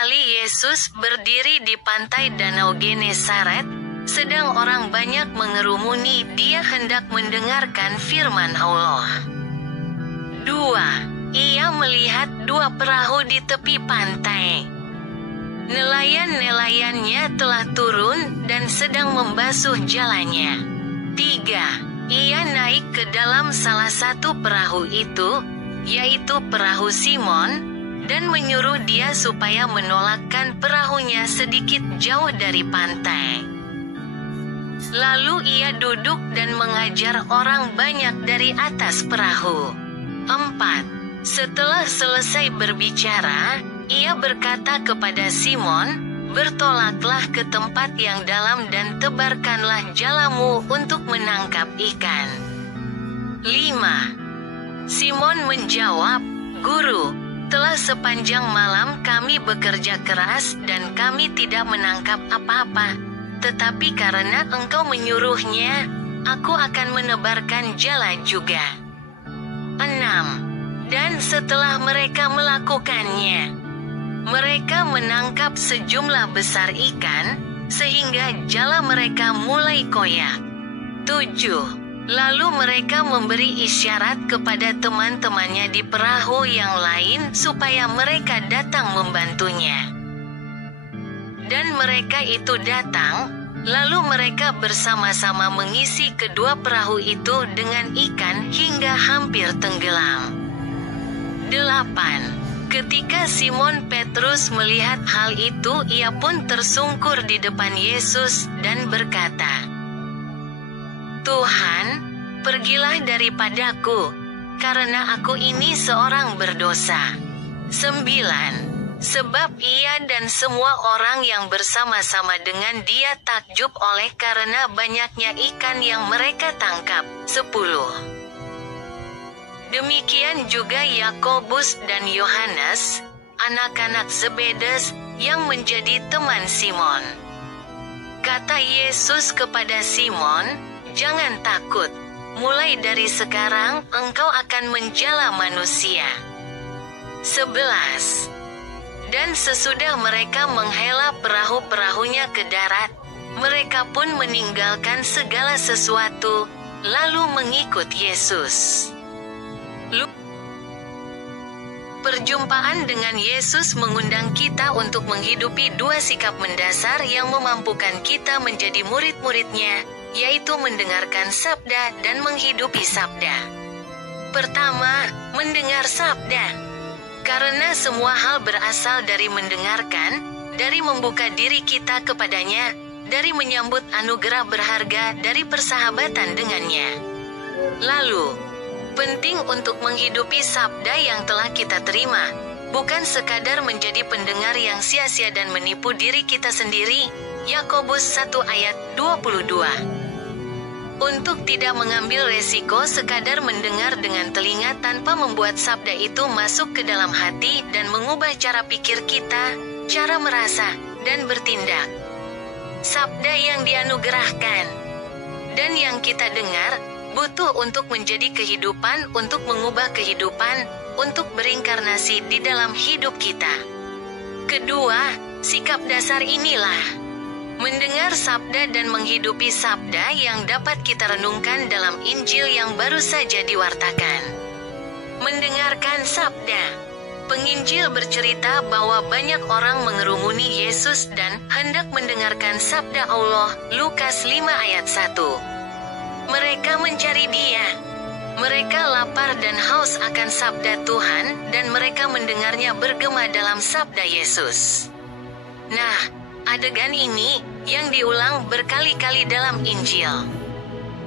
kali Yesus berdiri di pantai Danau Genesaret, sedang orang banyak mengerumuni Dia hendak mendengarkan firman Allah. 2. Ia melihat 2 perahu di tepi pantai. Nelayan-nelayannya telah turun dan sedang membasuh jalannya. 3. Ia naik ke dalam salah satu perahu itu, yaitu perahu Simon, dan menyuruh dia supaya menolakkan perahunya sedikit jauh dari pantai. Lalu ia duduk dan mengajar orang banyak dari atas perahu. 4. Setelah selesai berbicara, ia berkata kepada Simon, "Bertolaklah ke tempat yang dalam dan tebarkanlah jalamu untuk menangkap ikan." 5. Simon menjawab, "Guru, telah sepanjang malam kami bekerja keras dan kami tidak menangkap apa-apa. Tetapi karena Engkau menyuruhnya, aku akan menebarkan jala juga." 6. Dan setelah mereka melakukannya, mereka menangkap sejumlah besar ikan, sehingga jala mereka mulai koyak. 7. Lalu mereka memberi isyarat kepada teman-temannya di perahu yang lain supaya mereka datang membantunya. Dan mereka itu datang, lalu mereka bersama-sama mengisi kedua perahu itu dengan ikan hingga hampir tenggelam. 8. Ketika Simon Petrus melihat hal itu, ia pun tersungkur di depan Yesus dan berkata, "Tuhan, pergilah daripadaku, karena aku ini seorang berdosa." 9. Sebab ia dan semua orang yang bersama-sama dengan dia takjub oleh karena banyaknya ikan yang mereka tangkap. 10. Demikian juga Yakobus dan Yohanes, anak-anak Zebedes, yang menjadi teman Simon. Kata Yesus kepada Simon, "Jangan takut, mulai dari sekarang engkau akan menjala manusia." 11. Dan sesudah mereka menghela perahu-perahunya ke darat, mereka pun meninggalkan segala sesuatu, lalu mengikut Yesus. Perjumpaan dengan Yesus mengundang kita untuk menghidupi 2 sikap mendasar yang memampukan kita menjadi murid-muridnya, yaitu mendengarkan sabda dan menghidupi sabda. Pertama, mendengar sabda. Karena semua hal berasal dari mendengarkan, dari membuka diri kita kepadanya, dari menyambut anugerah berharga dari persahabatan dengannya. Lalu, penting untuk menghidupi sabda yang telah kita terima, bukan sekadar menjadi pendengar yang sia-sia dan menipu diri kita sendiri. Yakobus 1 ayat 22. Untuk tidak mengambil resiko sekadar mendengar dengan telinga tanpa membuat sabda itu masuk ke dalam hati dan mengubah cara pikir kita, cara merasa, dan bertindak. Sabda yang dianugerahkan dan yang kita dengar butuh untuk menjadi kehidupan, untuk mengubah kehidupan, untuk berinkarnasi di dalam hidup kita. Kedua, sikap dasar inilah mendengar sabda dan menghidupi sabda yang dapat kita renungkan dalam Injil yang baru saja diwartakan. Mendengarkan sabda. Penginjil bercerita bahwa banyak orang mengerumuni Yesus dan hendak mendengarkan sabda Allah. Lukas 5 ayat 1. Mereka mencari Dia. Mereka lapar dan haus akan sabda Tuhan, dan mereka mendengarnya bergema dalam sabda Yesus. Nah, adegan ini yang diulang berkali-kali dalam Injil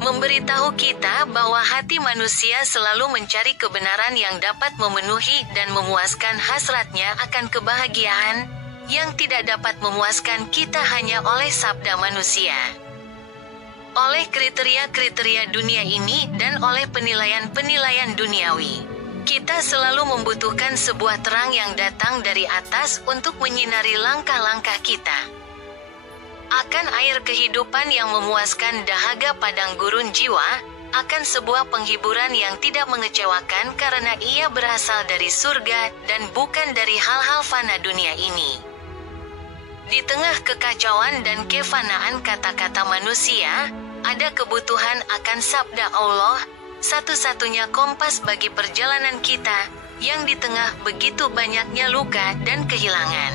memberitahu kita bahwa hati manusia selalu mencari kebenaran yang dapat memenuhi dan memuaskan hasratnya akan kebahagiaan yang tidak dapat memuaskan kita hanya oleh sabda manusia, oleh kriteria-kriteria dunia ini, dan oleh penilaian-penilaian duniawi. Kita selalu membutuhkan sebuah terang yang datang dari atas untuk menyinari langkah-langkah kita akan air kehidupan yang memuaskan dahaga padang gurun jiwa, akan sebuah penghiburan yang tidak mengecewakan karena ia berasal dari surga dan bukan dari hal-hal fana dunia ini. Di tengah kekacauan dan kefanaan kata-kata manusia, ada kebutuhan akan sabda Allah, satu-satunya kompas bagi perjalanan kita, yang di tengah begitu banyaknya luka dan kehilangan,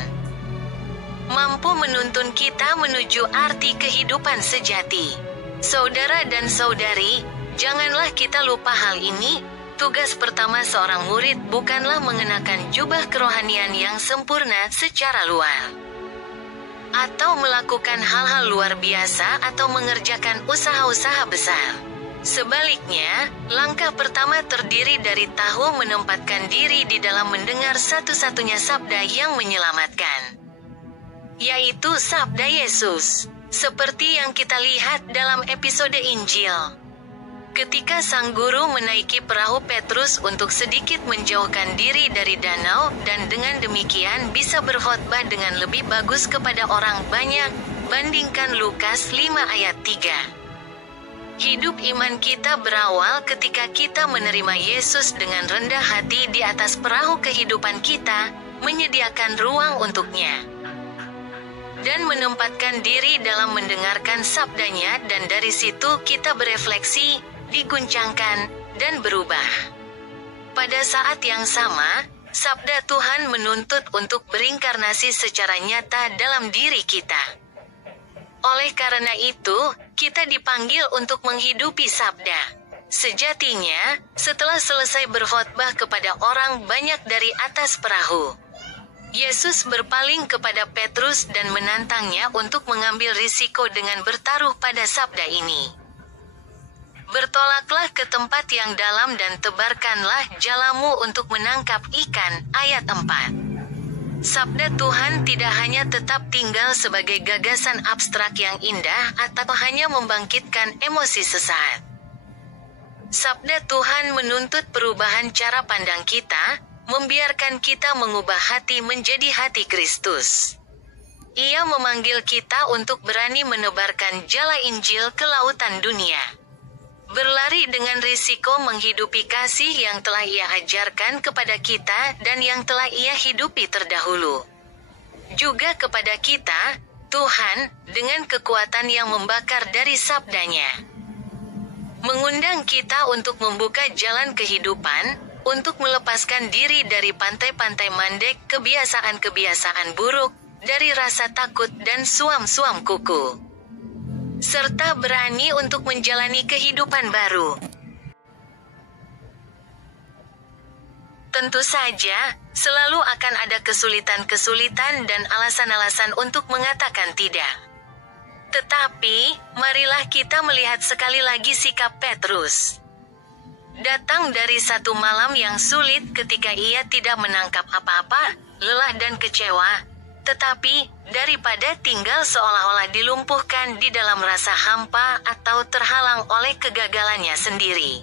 mampu menuntun kita menuju arti kehidupan sejati. Saudara dan saudari, janganlah kita lupa hal ini. Tugas pertama seorang murid bukanlah mengenakan jubah kerohanian yang sempurna secara luar, atau melakukan hal-hal luar biasa atau mengerjakan usaha-usaha besar. Sebaliknya, langkah pertama terdiri dari tahu menempatkan diri di dalam mendengar satu-satunya sabda yang menyelamatkan, yaitu sabda Yesus. Seperti yang kita lihat dalam episode Injil. Ketika sang guru menaiki perahu Petrus untuk sedikit menjauhkan diri dari danau dan dengan demikian bisa berkhotbah dengan lebih bagus kepada orang banyak, bandingkan Lukas 5 ayat 3. Hidup iman kita berawal ketika kita menerima Yesus dengan rendah hati di atas perahu kehidupan kita, menyediakan ruang untuknya, dan menempatkan diri dalam mendengarkan sabdanya, dan dari situ kita berefleksi, diguncangkan, dan berubah. Pada saat yang sama, sabda Tuhan menuntut untuk berinkarnasi secara nyata dalam diri kita. Oleh karena itu, kita dipanggil untuk menghidupi sabda. Sejatinya, setelah selesai berkhotbah kepada orang banyak dari atas perahu, Yesus berpaling kepada Petrus dan menantangnya untuk mengambil risiko dengan bertaruh pada sabda ini. Bertolaklah ke tempat yang dalam dan tebarkanlah jalamu untuk menangkap ikan. Ayat 4. Sabda Tuhan tidak hanya tetap tinggal sebagai gagasan abstrak yang indah atau hanya membangkitkan emosi sesaat. Sabda Tuhan menuntut perubahan cara pandang kita, membiarkan kita mengubah hati menjadi hati Kristus. Ia memanggil kita untuk berani menebarkan jala Injil ke lautan dunia. Berlari dengan risiko menghidupi kasih yang telah Ia ajarkan kepada kita dan yang telah Ia hidupi terdahulu. Juga kepada kita, Tuhan, dengan kekuatan yang membakar dari sabdanya, mengundang kita untuk membuka jalan kehidupan, untuk melepaskan diri dari pantai-pantai mandek, kebiasaan-kebiasaan buruk, dari rasa takut dan suam-suam kuku, serta berani untuk menjalani kehidupan baru. Tentu saja, selalu akan ada kesulitan-kesulitan dan alasan-alasan untuk mengatakan tidak. Tetapi, marilah kita melihat sekali lagi sikap Petrus. Datang dari satu malam yang sulit ketika ia tidak menangkap apa-apa, lelah dan kecewa, tetapi, daripada tinggal seolah-olah dilumpuhkan di dalam rasa hampa atau terhalang oleh kegagalannya sendiri,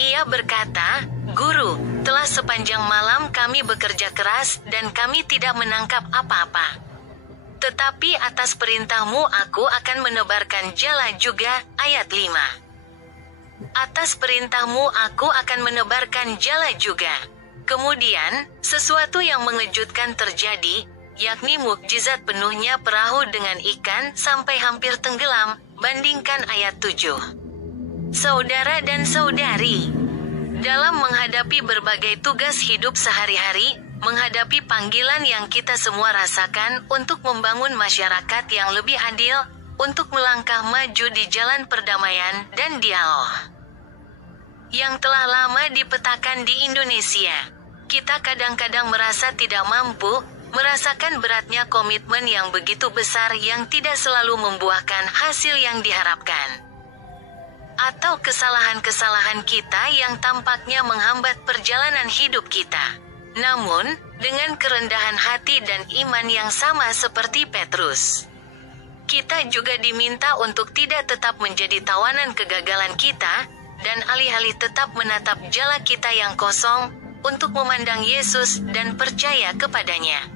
ia berkata, "Guru, telah sepanjang malam kami bekerja keras dan kami tidak menangkap apa-apa. Tetapi atas perintahmu aku akan menebarkan jala juga." Ayat 5. Atas perintahmu aku akan menebarkan jala juga. Kemudian, sesuatu yang mengejutkan terjadi, yakni mukjizat penuhnya perahu dengan ikan sampai hampir tenggelam, bandingkan ayat 7. Saudara dan saudari, dalam menghadapi berbagai tugas hidup sehari-hari, menghadapi panggilan yang kita semua rasakan untuk membangun masyarakat yang lebih adil, untuk melangkah maju di jalan perdamaian dan dialog yang telah lama dipetakan di Indonesia, kita kadang-kadang merasa tidak mampu, merasakan beratnya komitmen yang begitu besar yang tidak selalu membuahkan hasil yang diharapkan, atau kesalahan-kesalahan kita yang tampaknya menghambat perjalanan hidup kita. Namun, dengan kerendahan hati dan iman yang sama seperti Petrus, kita juga diminta untuk tidak tetap menjadi tawanan kegagalan kita, dan alih-alih tetap menatap jala kita yang kosong, untuk memandang Yesus dan percaya kepadanya.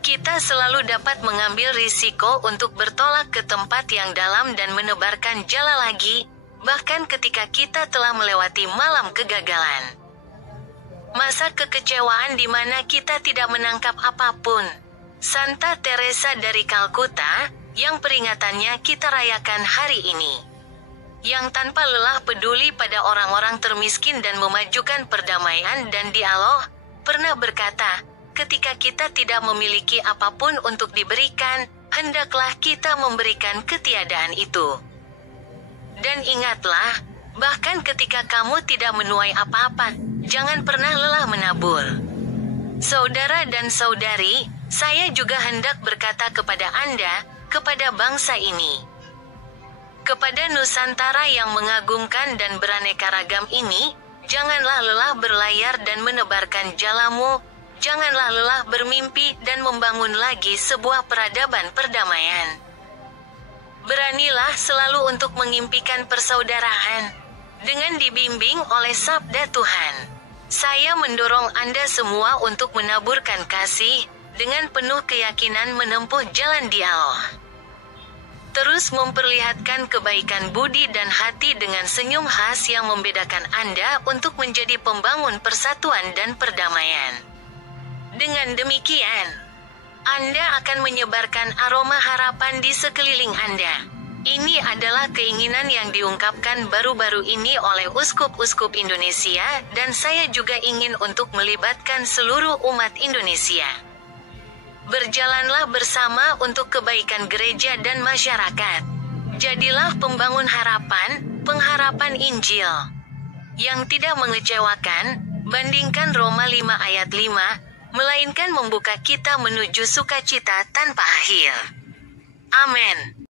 Kita selalu dapat mengambil risiko untuk bertolak ke tempat yang dalam dan menebarkan jala lagi, bahkan ketika kita telah melewati malam kegagalan. Masa kekecewaan di mana kita tidak menangkap apapun. Santa Teresa dari Kalkuta, yang peringatannya kita rayakan hari ini. Yang tanpa lelah peduli pada orang-orang termiskin dan memajukan perdamaian dan dialog, pernah berkata, ketika kita tidak memiliki apapun untuk diberikan, hendaklah kita memberikan ketiadaan itu. Dan ingatlah, bahkan ketika kamu tidak menuai apa-apa, jangan pernah lelah menabur. Saudara dan saudari, saya juga hendak berkata kepada Anda, kepada bangsa ini, kepada Nusantara yang mengagumkan dan beraneka ragam ini, janganlah lelah berlayar dan menebarkan jalamu, janganlah lelah bermimpi dan membangun lagi sebuah peradaban perdamaian. Beranilah selalu untuk mengimpikan persaudaraan, dengan dibimbing oleh sabda Tuhan. Saya mendorong Anda semua untuk menaburkan kasih, dengan penuh keyakinan menempuh jalan dialog. Terus memperlihatkan kebaikan budi dan hati dengan senyum khas yang membedakan Anda untuk menjadi pembangun persatuan dan perdamaian. Dengan demikian, Anda akan menyebarkan aroma harapan di sekeliling Anda. Ini adalah keinginan yang diungkapkan baru-baru ini oleh uskup-uskup Indonesia, dan saya juga ingin untuk melibatkan seluruh umat Indonesia. Berjalanlah bersama untuk kebaikan gereja dan masyarakat. Jadilah pembangun harapan, pengharapan Injil yang tidak mengecewakan, bandingkan Roma 5 ayat 5, melainkan membuka kita menuju sukacita tanpa akhir. Amin.